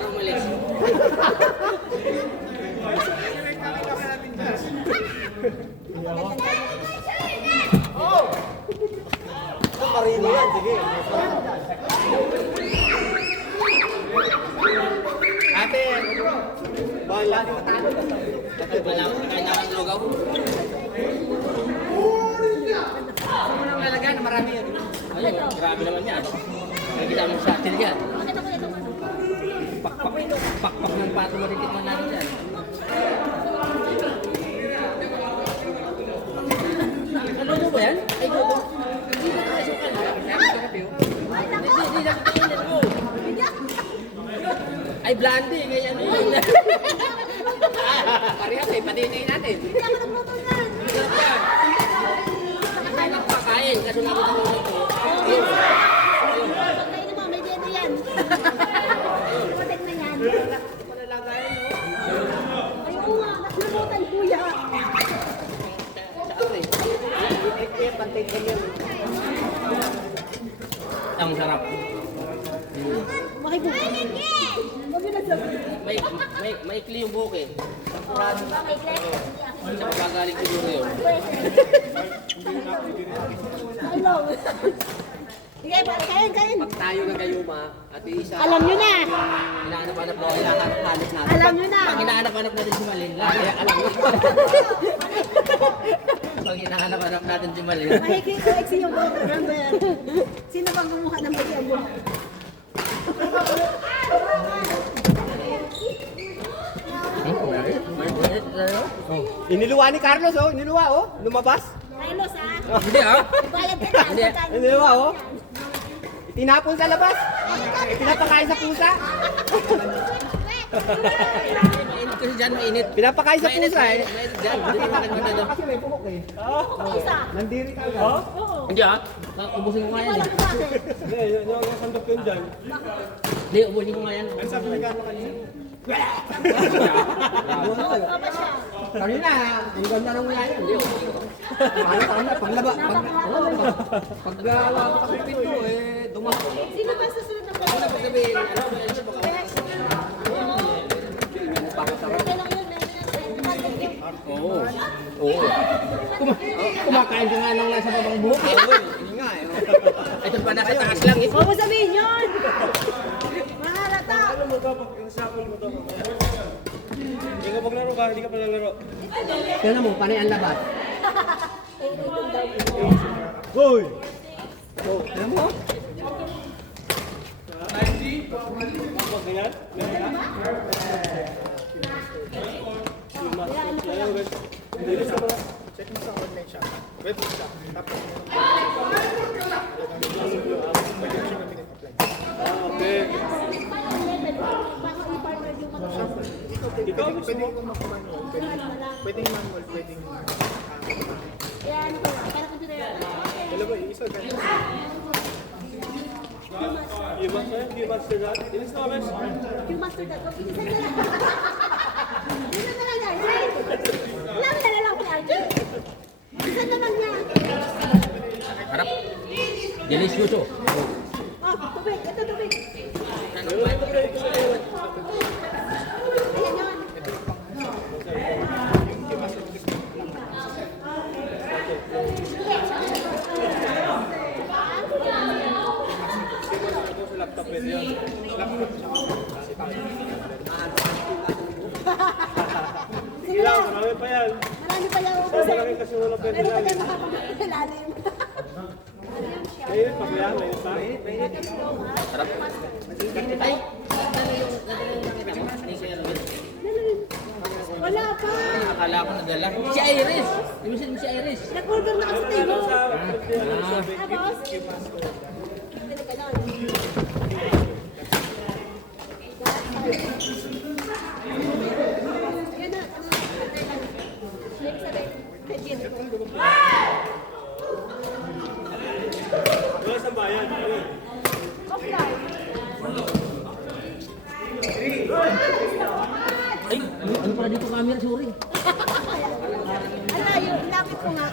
para umalis. Oh! Ito marino yan, sige. Ate, bahala. Kaya ng lugaw. Ano nang lalagyan na marami yan? Ayun, grabe naman yan. Nakikita mo sa atin yan. Pakpak ng pato matitikman natin yan. Ano mo ba yan? Ay, ito. Hindi na kasukan. Hindi na kakainin mo. Ay, blondie. Kaya ano yun? Parehas eh, patinin natin. Hindi ako nagluto yan. Kasi nagpakain, kaso nakita ko ito. Pagkain mo, may dito yan. Putik na yan. Ayoko nga, nakulutan kuya. Ang sarap. Makibuka. Huwag yun nagsabi. Maikli yung buhok eh. Okay, Glenn. Sa pagagaling siguro yun. Hello. Sige, kain. Pag tayo gagayuma at isa, Alam nyo na. hinahanap-hanap na, hinahanap-hanap natin. Alam nyo na. Pag hinahanap-hanap natin si Malin, kaya alam mo. Pag hinahanap-hanap natin si Malin. Mahiki yung buhok. Remember. Sino bang kumuha ng buti ang buhok? Iniluwa ni Carlos, oh. Iniluwa, oh. Lumabas. Carlos, ha? Hindi ah. Bayad ka na. Hindi. Iniluwa, oh. Tinapon sa labas. Pinapakain sa pusa. Mainit kasi dyan, mainit. Pinapakain sa pusa, eh. Mainit dyan, hindi naman nagmana. Kasi may buhok, eh. Isa. Nandiri ka agad. Oo. Hindi ah. Ubusin ko nga yan Wala eh. ko bakit. Hindi, yung sandok yun dyan. Hindi, ubusin ko nga yan. Ang sabi ni Carlo kanina. Oo ba siya? Kanina, ang ganda ng wala yan. Ano, paglaba. Pag-gawa ka sa pinto, eh, dumapo. Sino ba susunod na pala? Ano sabihin? Ano ba yan? Oo. Oo. Kumakain ka nga nung nasa babang buhok. Hindi nga, eh. Ito pa nasa taas lang eh. Huwag mo sabihin yun! Mahalata! Hindi ka maglaro ka, hindi ka palalaro. Tignan mo, panay ang labat. Hoy! Oh, tignan mo. Ganyan? Check mo sa online shop. Web shop. Tapos okay. Ikaw pwede ko manual. Pwedeng manual, pwedeng Kaya ano ko, para computer yan. dalawa, isa ganyan. Yung master that? Ilis na kami? Yung master that, isa na lang. Isa na lang yan, right? Ilang na lang ko yan. Isa na lang yan. Harap. Delicioso. Oh, tubig, ito tubig. Ayan yun. Laptop pwede yun. Laptop. Ilaw, marami pa yan. Marami pa yan. Marami kasi wala pwede Pero lang. tagal makapagkalalim. Mainit pa ba yan? Mainit pa? Harap. Ay. Wala pa. Akala ko nadala. Si Iris. Ibisin mo si Iris. Nag-order na kasi tayo. Ah. Tapos, bili ka nun. Yan na. Next sabi. Legit. Wala sa bayan. Offline. Ay, ano pala dito camera, sorry. Ano, yung ilapit ko nga.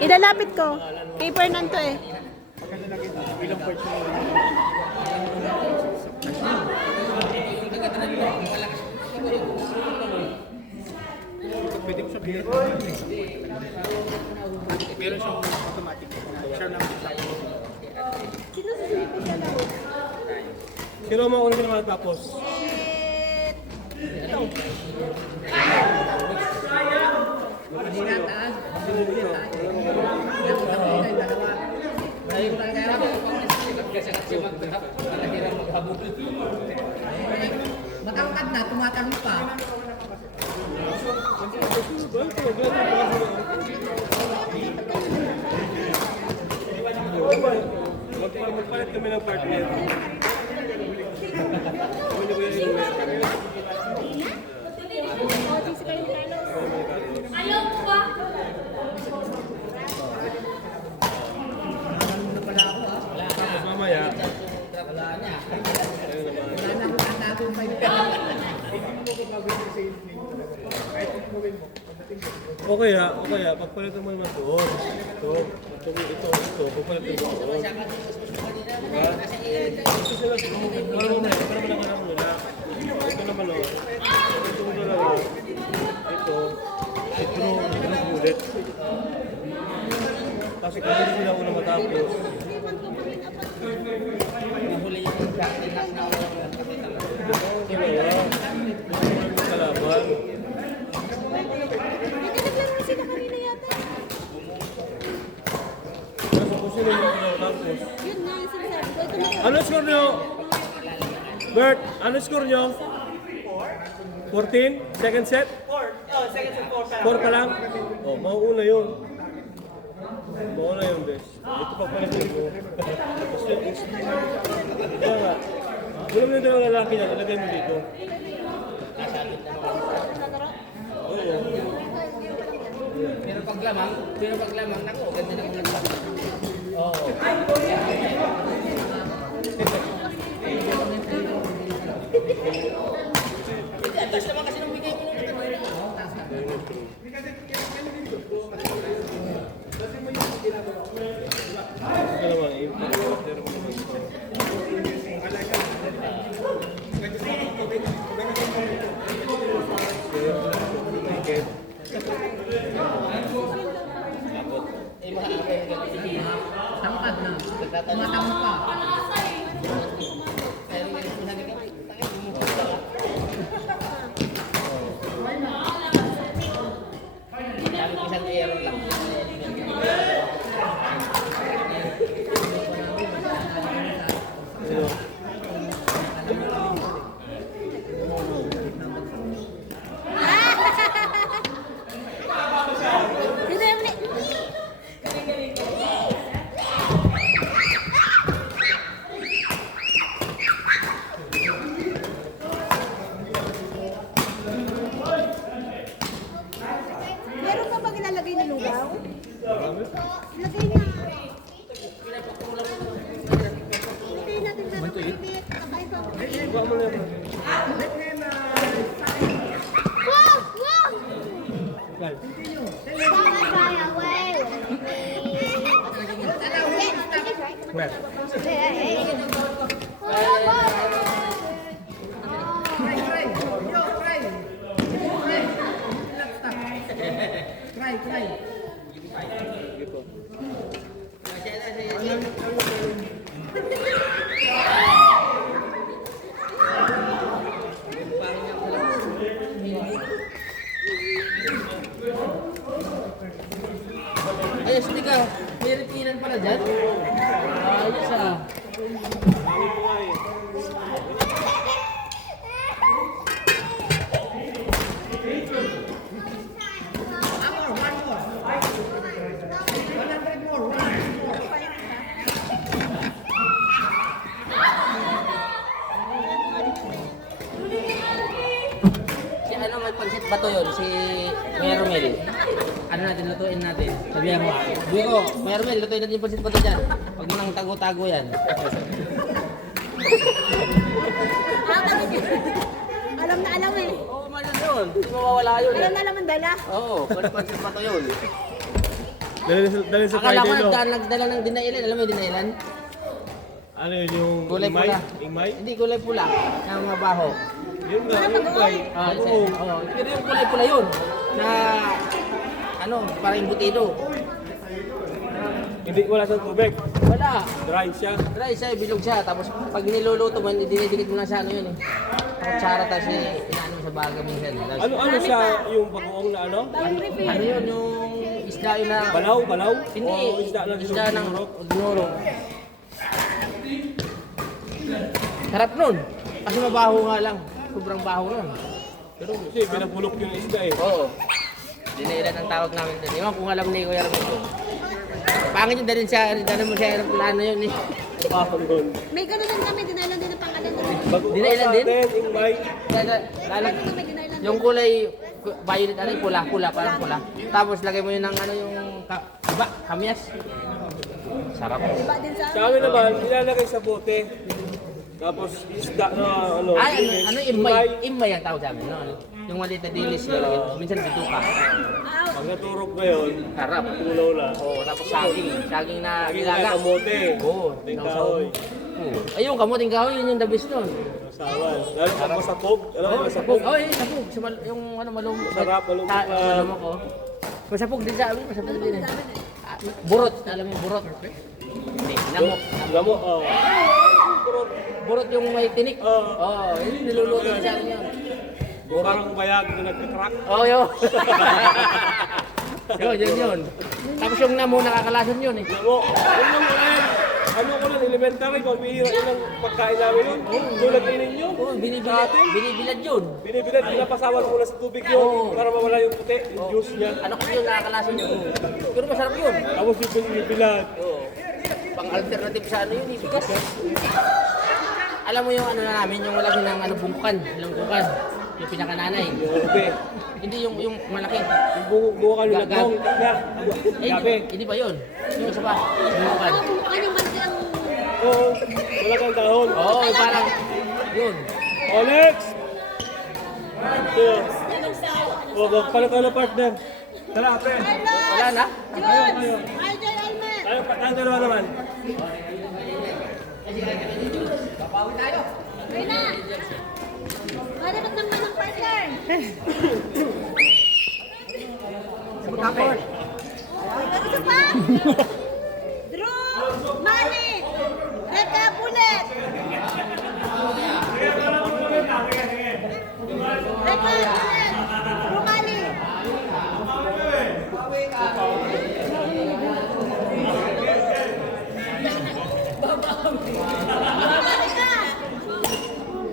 Ilalapit ko. Paper nanto eh. Ilang parts mo? Meron siyang automatic. Siya lang sa Sino susunod siya lang? Sino mo kung naman tapos? Matangkad na, tumatanong pa. Magpalit kami ng partner. Ayaw mo ba? Tapos mamaya, Wala na. ayun naman. Wala na akong tatagong may Okay ha, pagpalitan mo naman doon. Ito, pagpalitan mo doon. Diba? Ito sila, para mamaya, para malakaran mo na. Ito naman o. Ito mo dalawa. Ito ulit. Kasi kung hindi sila una matapos, huli yung captain na ito na yan. Kalaban. Naglaro sila kanina yata. Kaso kung sino yung matapos. Yun nga yung sinasabi ko. Ito na. Ano score nyo? Bert, ano score nyo? 14? Second set? 4. Second set 4 pa lang? Oh, mauuna yun. Mauuna yun, Des. Ito pa pala ko. Kaya nga. Wala mo yung dalawang lalaki niya, ilagay mo dito. Oo. pero paglamang, nako, ganda na ulan pa. Oo. Hindi, atas naman kasi nung bigay mo nung kanina. Oo, taas na. Ito naman, i-order mo naman. Okay. Eh, makakabay ka. Tangkad na. Tumatanong pa. Pero yung sinabi ko, takay mo mo. Sabi ko isang error lang. Dito yung mali. Meron pa bang ilalagay na lugaw? Lagay na. Lagay natin na kapatid. Kakain pa. Iba mo na yan. Wow! Wow! Guys. Fly away with me. Where? Dito. Ayos, hindi ka. May repilan pala dyan. Ayos ah. Dami po nga eh. Si ano, may pansit ba to yun? Si Meromel. Ano natin, lutuin natin. Sabihan mo. Sabi ko, Meromel, lutuin natin yung pansit ba to dyan? Huwag mo nang tago-tago yan. Alam na alam eh. Oo, malam yun. Hindi mawawala yun. Alam na alam ang dala. Oo, pansit ba to yun? Dali sa Akala ko Friday, no? nagdala ng dinailan. Alam mo yung dinailan? Ano yun, yung Kulay imay? pula. Imay? Hindi, kulay pula. Na mabaho. Yun nga, yung imay. Pero yung kulay pula yun. Na ano, parang imbutido. Hindi, wala siyang tubig. Wala. Dry siya. Dry siya, bilog siya. Tapos pag niluluto mo, dinidikit mo lang sa ano yun eh. Kutsara, tapos inaano mo sa baga minsan. Tapos, Ano siya yung bagoong na ano? ano yun, yung isda yun na... Balaw? Hindi, O isda na isda ng dinurog? dinurog. Sarap nun. Kasi mabaho nga lang. Sobrang baho nun. Pero kasi pinabulok yung isda eh. Oo. Dinailan ang tawag namin doon. Iwan kung alam ni Kuya Ramon yun. Pangit yung dalhin siya, dalhin mo siya aeroplano yun eh. Bakit doon? May ganun din kami, dinailan din ang pangalan nila. Bagoong Dinailan sa din? atin, yung may... Lalag, Dito may dinailan din. yung kulay violet, ano yung pula, parang pula. Tapos lagay mo yun ng ano yung iba, kamyas. Sarap. Iba din sa Sa amin naman, ilalagay sa bote. Tapos isda na ano... Ay, dilis, ano yung imay? may. Imay ang tawag sa amin, no? Yung maliit na dilis, minsan bituka. Pag naturog na yun, Sarap. tulaw lang. Oo, tapos saging na Lagi nilaga. na kamote. Oo, Ting sausaw. kahoy. Oo. Ayun, kamuting kahoy, yun yung the best nun. Sawan. Lalo pag masapog. Alam mo, Oo, masapog. sabog. Oh, eh, sabog. Yung ano, malumok. Sarap, malumok Ta- na. malumok, oh. Masapog din sa amin, masapog din eh. Ah, burot, alam mo yung burot. Hindi, namok. Alam mo, oh. Burot yung may tinik. Oo. Oo, yun niluluto na sa amin yun. Yung parang bayag na nagka-crack. Oo, yun. Yun. Tapos yung namo, nakakalason yun eh. Alam mo, yun lang ulit. Ano ko lang, elementary, pambihira yun ang pagkain namin yun. Tulad din ninyo. Oo, binibilad yun. Binibilad, pinapasawan ko na sa tubig yun Oo. para mawala yung puti, yung juice niya. Ano ko yun, nakakalason yun. Pero masarap yun. Tapos yung binibilad. Oo. Pang-alternative sa ano yun, ibigas. Alam mo yung ano na namin, yung malaki ng ano, bungkukan, langkukan. Yung pinakananay. Yung ube. Hindi yung malaki. Yung buo ka nila Gabi. Gabi. Hindi pa yun. Yung isa pa, bungkukan. Ano yung mantilang Oo, wala kang dahon. Oo, parang, yun. Oh, next! Ito. Oh, magpalit tayo ng partner. Tara, ate. Wala na? Jun! Idol Almer! Tayo dalawa naman. Ay na! Marapat naman ang partner! Tapos. Isa pa! Drew! Mali! Reka Bullet! Reka Bullet! Drew Mali! Reka!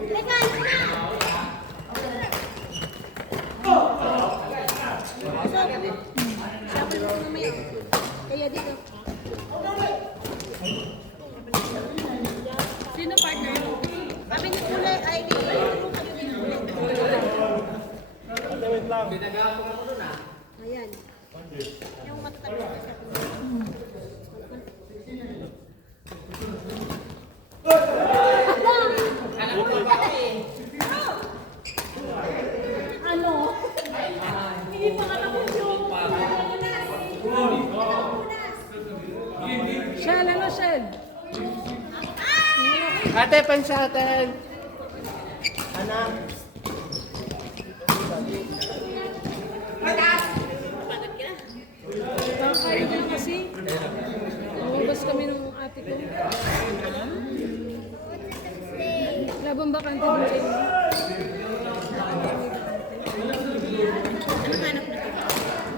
Reka! Siyempre ko mamaya. Kaya dito. Sino partner? Kami ni Kulay ay ni Ayan. Yung matatabi ko siya. Ano? Hindi pa nga tapos yung... Shell, ano Shell? Ate, pansaten. Kakain ka na kasi. Lumabas kami ng ate ko. Labang bakante doon kayo.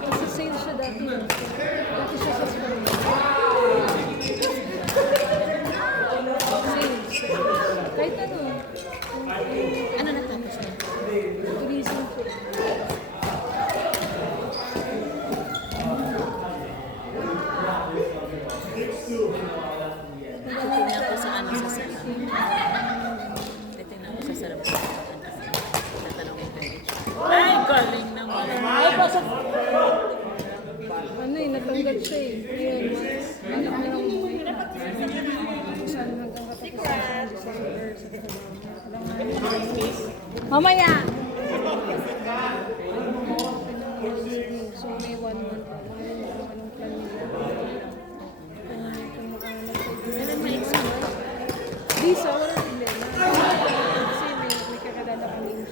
Sa sales siya dati. Dati siya sa sales. Kahit ano. Ano natapos na? Tourism siya. Titingnan ko sa ano sa sarap. Titingnan ko sa sarap. Tatanungin ko. Ay, galing naman. Ay, pasok. Ano eh, natanggal siya eh. Ngayon, anak niya lang umuwi. Saan hanggang katapusan ng December. Mamaya! So may 1 month pa. Anong plan niya? Kung makahanap ko. Kailan may exam? Visa, wala problema. Kasi may kakadala kami in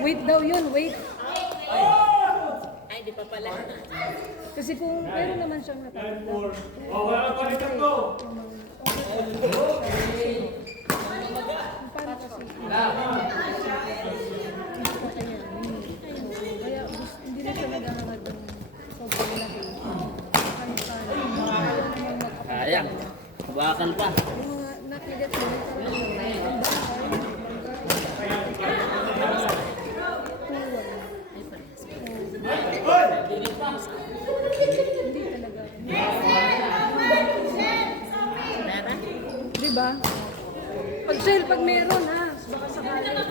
Wait daw yun, wait. Ay, di pa pala. Kasi kung pero naman siyang natatanggap. Oh, wala ka balikan ko. Paano kasi? Kaya hindi na siya nag-ahangad ng sobrang laki. Sayang. Bakal pa. Yung mga nakigat mo, ang hindi talaga. Pera? Di ba? Pag sale, pag meron ha, baka sakali. Tingnan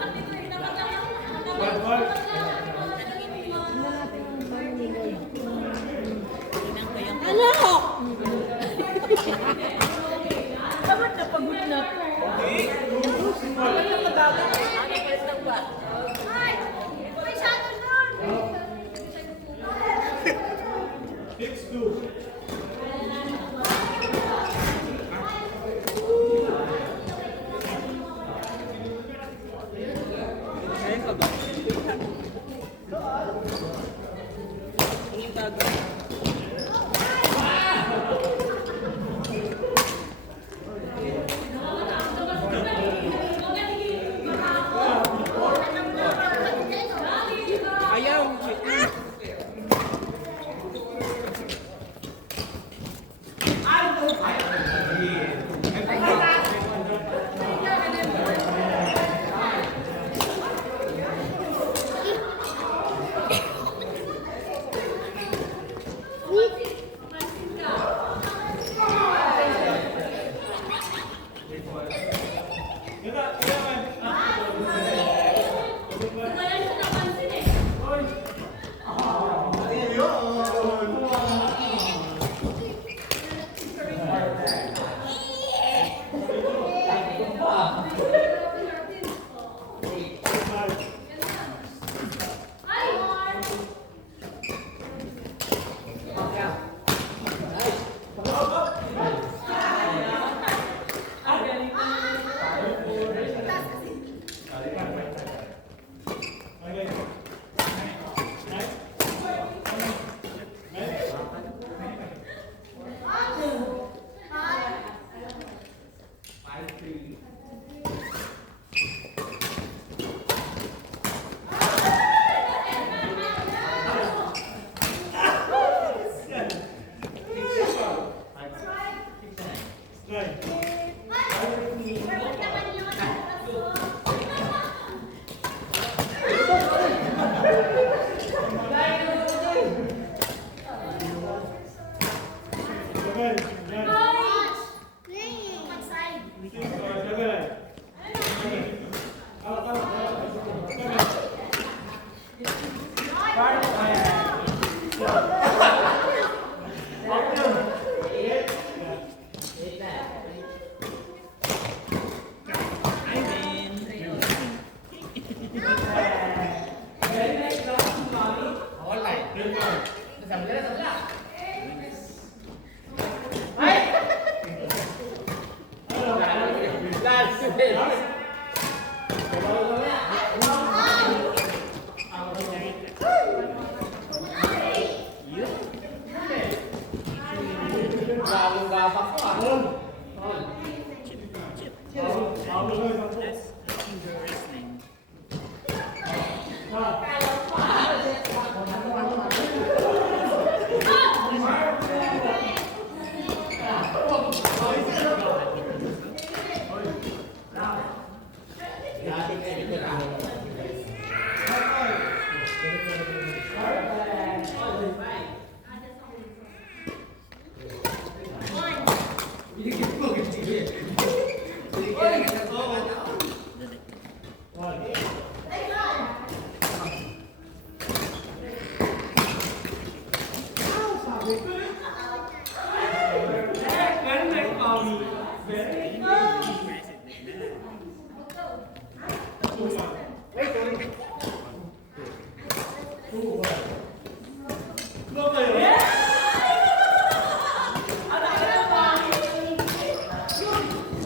natin ang Marimilod. Tingnan ko yung... Ano? Bakit napagod na ako? Bakit napagod? Ano kayo lang ba? May shadow doon. 6-2.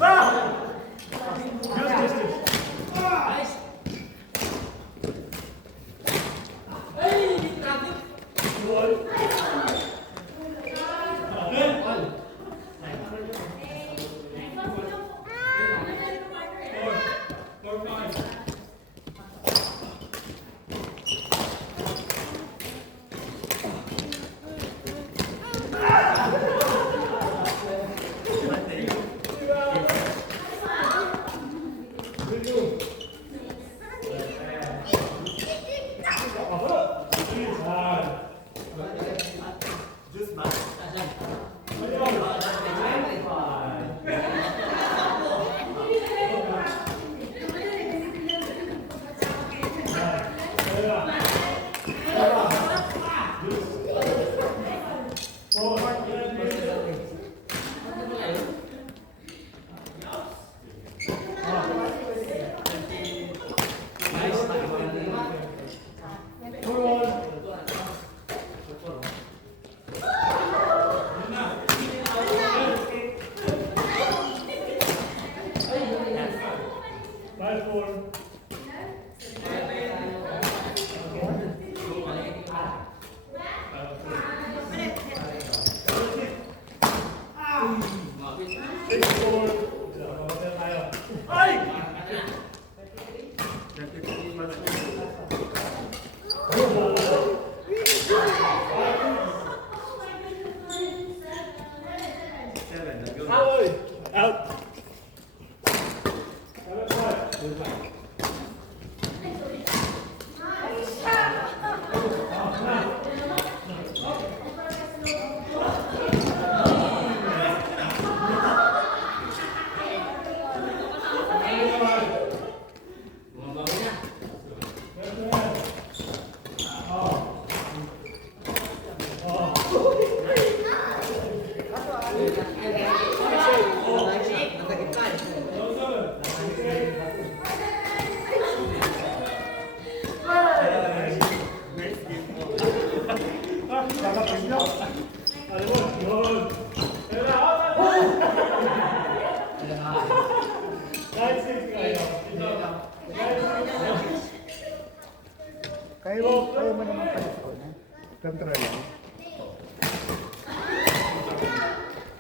Ah! Out.